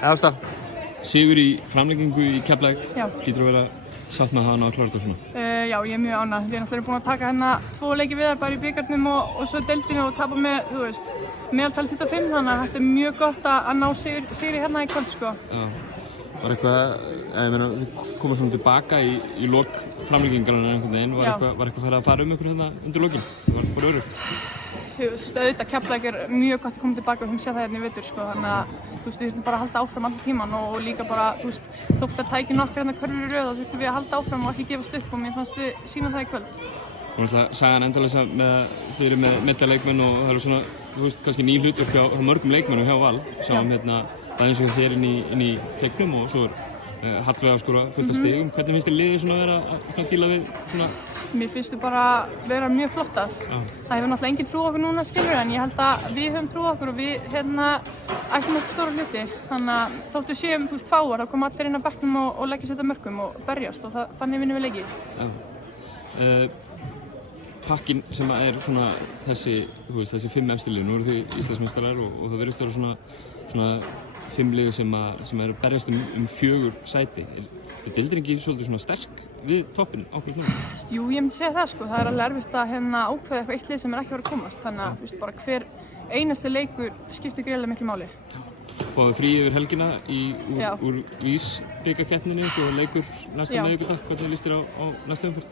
Ásta, sigur í framlengingu í Keflavík. Já. Hlýtur að vera sátt með hana og klára þetta svona. Já, ég er mjög ánægð. Við erum náttúrulega búin að taka hérna 2 leiki viðar bara í bikarnum og svo deildinu og tapa með, þú veist, meðaltal 25, þannig að þetta er mjög gott að ná sigri hérna í kvöld, sko. Já. Var eitthvað, ég meina, þið komum svona tilbaka í lok framlengingarna einhvern veginn. Var eitthvað farið að fara ykkur hérna undir lokin? Það var bara örugt. Þú veist, auðvitað Keflavík er mjög gott að koma tilbaka og við höfum séð það hérna í vetur, sko, þannig að þú veist, við þurfum bara að halda áfram allan tíman og líka bara, þú veist, þótt að tækja nokkrar hérna körfur í röð og þurftum við að halda áfram og ekki gefast upp og mér fannst við sýna það í kvöld. Og náttúrulega sagan endaleysa með að þið eru með meddaleikmenn og það eru svona, þú veist, kannski ný hlutverk hjá mörgum leikmennum hjá Val. Sáum hérna, það eins og þér inn í teiknum og svo Hallveig að skora fullt af stigum. Hvernig finnst þér liðið svona að vera að díla við svona? Mér finnst þau bara vera mjög flottar. Það hefur náttúrulega engin trú á okkur núna, skilur, en ég held að við höfum trú á okkur og við ætlum okkur stóra hluti. Þannig að þótt við séum, þú veist, fáar, þá koma allir inn á bekknum og leggja sitt af mörkum og berjast og þannig vinnum við leiki. Pakkinn sem er svona þessi 5 efstu lið, nú eru þið Íslandsmeistarar og það virðist vera svona 5 lið sem eru berjast um 4 sæti. Það deildin ekki svolítið svona sterk við toppinn ákveðið núna? Jú, ég myndi segja það, sko. Það er alveg erfitt að ákveða eitthvað eitt lið sem er ekki að fara að komast. Þannig að, þú veist, bara hver einasti leikur skiptir gríðarlega miklu máli. Fáðu frí yfir helgina úr VÍS-bikarkeppninni og leikur næsta miðvikudag. Hvernig líst þér á næstu umferð?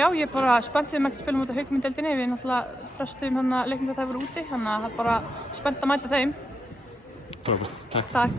Já, ég er bara spennt við ekki að spila mútið Haukum í deildinni. Við náttúrulega frestuðum leiknum þegar það voru úti, þannig að það er bara spennt að mæta þeim. Frábært, takk. Takk.